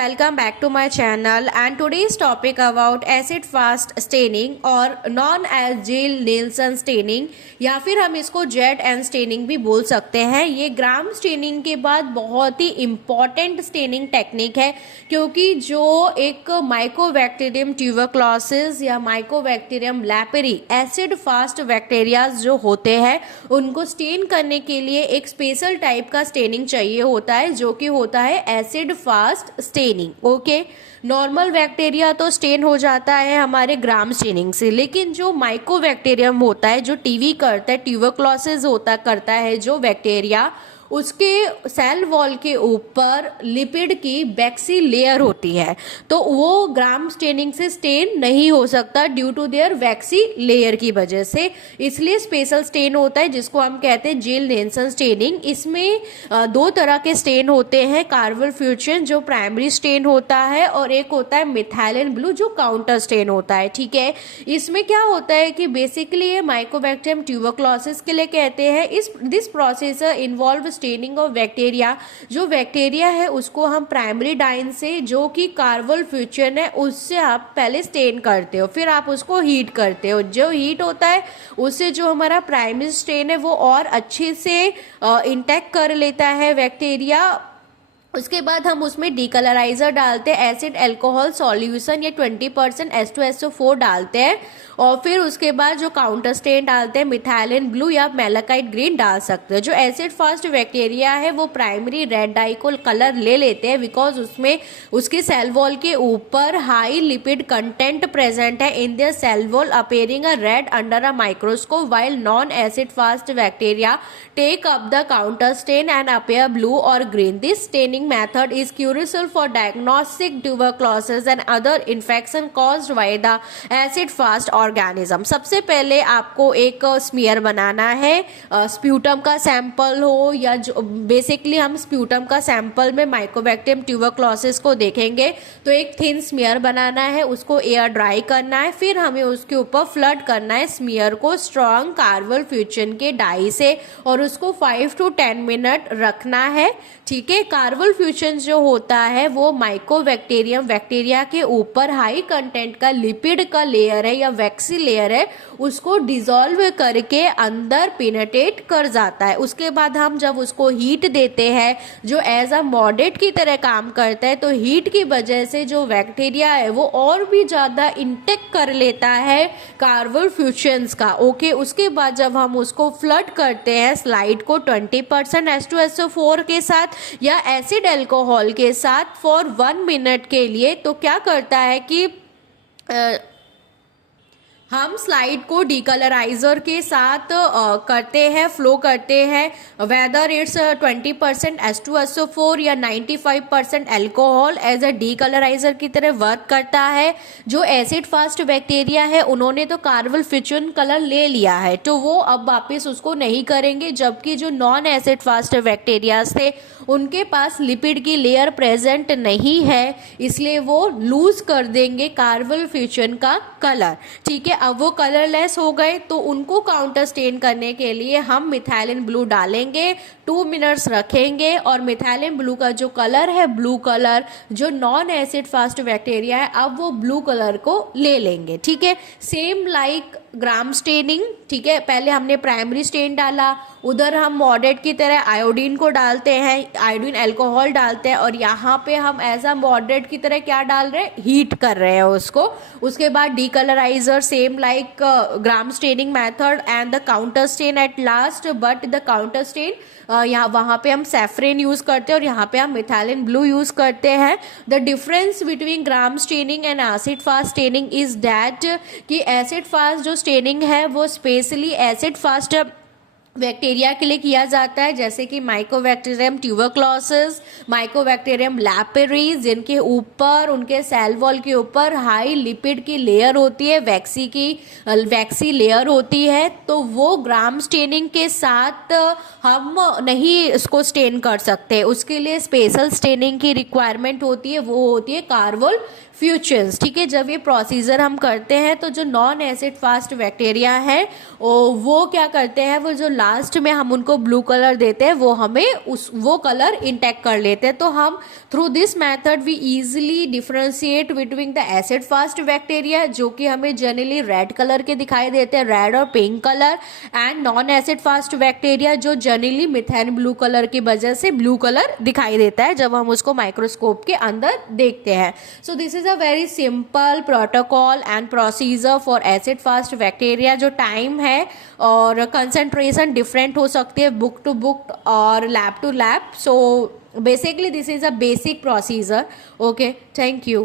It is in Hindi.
Welcome back to my channel and today's topic about acid fast staining और known as Jill Nielsen staining या फिर हम इसको जेट एंड स्टेनिंग भी बोल सकते हैं। ये ग्राम स्टेनिंग के बाद बहुत ही इम्पॉर्टेंट स्टेनिंग टेक्निक है क्योंकि जो एक माइकोबैक्टीरियम ट्यूबरक्लोसिस या माइकोबैक्टीरियम लैपेरी एसिड फास्ट बैक्टीरिया जो होते हैं उनको स्टेन करने के लिए एक स्पेशल टाइप का स्टेनिंग चाहिए होता है जो कि होता है acid fast staining. Okay, normal bacteria तो स्टेन हो जाता है हमारे ग्राम स्टेनिंग से, लेकिन जो माइकोबैक्टीरियम होता है जो टीवी करता है ट्यूबरक्लोसिस करता है जो बैक्टीरिया, उसके सेल वॉल के ऊपर लिपिड की वैक्सी लेयर होती है तो वो ग्राम स्टेनिंग से स्टेन नहीं हो सकता due to their waxy layer की वजह से। इसलिए स्पेशल स्टेन होता है जिसको हम कहते हैं जिल निल्सन स्टेनिंग। इसमें दो तरह के स्टेन होते हैं, कार्बल फ्यूजन जो प्राइमरी स्टेन होता है और एक होता है मिथाइलिन ब्लू जो काउंटर स्टेन होता है। ठीक है, इसमें क्या होता है कि बेसिकली ये माइकोबैक्टीरियम ट्यूबरक्लोसिस के लिए कहते हैं। This process involve staining of bacteria. जो बैक्टीरिया है उसको हम प्राइमरी डाइन से जो कि कार्बल फ्यूजन है उससे आप पहले स्टेन करते हो, फिर आप उसको हीट करते हो। जो हीट होता है उससे जो हमारा प्राइमरी स्टेन है वो और अच्छे से इंटैक्ट कर लेता है बैक्टीरिया। उसके बाद हम उसमें डीकलराइजर डालते हैं, एसिड अल्कोहल सॉल्यूशन या 20% H2SO4 डालते हैं और फिर उसके बाद जो काउंटर स्टेन डालते हैं मिथाइलिन ब्लू या मेलाकाइट ग्रीन डाल सकते हैं। जो एसिड फास्ट बैक्टीरिया है वो प्राइमरी रेड डाई को कलर ले लेते हैं बिकॉज उसमें उसके सेल वॉल के ऊपर हाई लिपिड कंटेंट प्रेजेंट है in their cell wall appearing a red under a microscope, while non acid fast bacteria take up the counter stain and appear blue और green. This staining method is crucial for diagnostic tuberculosis and other infection caused by the acid fast organism। सबसे पहले आपको एक स्मीयर बनाना है, स्प्यूटम का सैंपल हो या जो बेसिकली हम स्प्यूटम का सैंपल में माइकोबैक्टीरियम ट्यूबरक्लोसिस को देखेंगे तो एक थिन स्मीयर बनाना है, उसको एयर ड्राई करना है, फिर हमें उसके ऊपर फ्लड करना है स्मीयर को स्ट्रॉन्ग कार्बल फ्यूजन के डाई से और उसको 5 to 10 मिनट रखना है। ठीक है, कार्बल फ्यूजन जो होता है वो माइकोबैक्टीरियम बैक्टीरिया के ऊपर हाई कंटेंट का लिपिड का लेयर है या वैक्सी लेयर है उसको डिसॉल्व करके अंदर पेनिट्रेट कर जाता है। उसके बाद हम जब उसको हीट देते हैं जो एज अ मॉडरेट की तरह काम करता है तो हीट की वजह से जो बैक्टीरिया है वो और भी ज़्यादा इंटेक्ट कर लेता है कार्बल फ्यूजन्स का। ओके, उसके बाद जब हम उसको फ्लड करते हैं स्लाइड को 20% H2SO4 के साथ या एसिड अल्कोहल के साथ फॉर 1 मिनट के लिए, तो क्या करता है कि हम स्लाइड को डीकलराइजर के साथ करते हैं, फ्लो करते हैं, वेदर इट्स 20% H2SO4 या 95% अल्कोहल एज अ डीकलराइजर की तरह वर्क करता है। जो एसिड फास्ट बैक्टीरिया है उन्होंने तो कार्बल फ्यूजन कलर ले लिया है तो वो अब वापस उसको नहीं करेंगे, जबकि जो नॉन एसिड फास्ट बैक्टीरिया थे उनके पास लिपिड की लेयर प्रेजेंट नहीं है इसलिए वो लूज कर देंगे कार्बल फ्यूजन का कलर। ठीक है, अब वो कलरलेस हो गए तो उनको काउंटर स्टेन करने के लिए हम मिथाइलिन ब्लू डालेंगे, 2 मिनट्स रखेंगे और मिथाइलिन ब्लू का जो कलर है ब्लू कलर जो नॉन एसिड फास्ट बैक्टीरिया है अब वो ब्लू कलर को ले लेंगे। ठीक है, सेम लाइक ग्राम स्टेनिंग। ठीक है, पहले हमने प्राइमरी स्टेन डाला, उधर हम मॉडरेट की तरह आयोडीन को डालते हैं, आयोडीन अल्कोहल डालते हैं और यहाँ पे हम एज अ मॉडरेट की तरह क्या डाल रहे हैं, हीट कर रहे हैं उसको। उसके बाद decolorizer same like Gram staining method and the counter stain at last, but the counter stain यहाँ वहाँ पे हम सैफरन यूज़ करते हैं और यहाँ पे हम मिथाइलिन ब्लू यूज़ करते हैं। The difference between gram staining and acid fast staining is that कि एसिड फास्ट जो स्टेनिंग है वो स्पेशली एसिड फास्ट बैक्टीरिया के लिए किया जाता है जैसे कि माइकोबैक्टीरियम ट्यूबरक्लोसिस, माइकोबैक्टीरियम लैपेरी जिनके ऊपर उनके सेल वॉल के ऊपर हाई लिपिड की लेयर होती है, वैक्सी लेयर होती है, तो वो ग्राम स्टेनिंग के साथ हम नहीं इसको स्टेन कर सकते। उसके लिए स्पेशल स्टेनिंग की रिक्वायरमेंट होती है, वो होती है कार्बल फ्यूजन्स। ठीक है, जब ये प्रोसीजर हम करते हैं तो जो नॉन एसिड फास्ट बैक्टीरिया है वो क्या करते हैं, वो जो लास्ट में हम उनको ब्लू कलर देते हैं वो हमें वो कलर इंटेक्ट कर लेते हैं। तो हम through this method we easily differentiate between the acid fast bacteria जो कि हमें जनरली रेड कलर के दिखाई देते हैं, रेड और pink colour, and non acid fast bacteria जो जनरली मिथेन ब्लू कलर की वजह से ब्लू कलर दिखाई देता है जब हम उसको माइक्रोस्कोप के अंदर देखते हैं। So this is a very simple protocol and procedure for acid fast bacteria. जो टाइम है और कंसंट्रेशन डिफरेंट हो सकती है बुक टू बुक और lab to lab. So basically this is a basic procedure. Okay, thank you.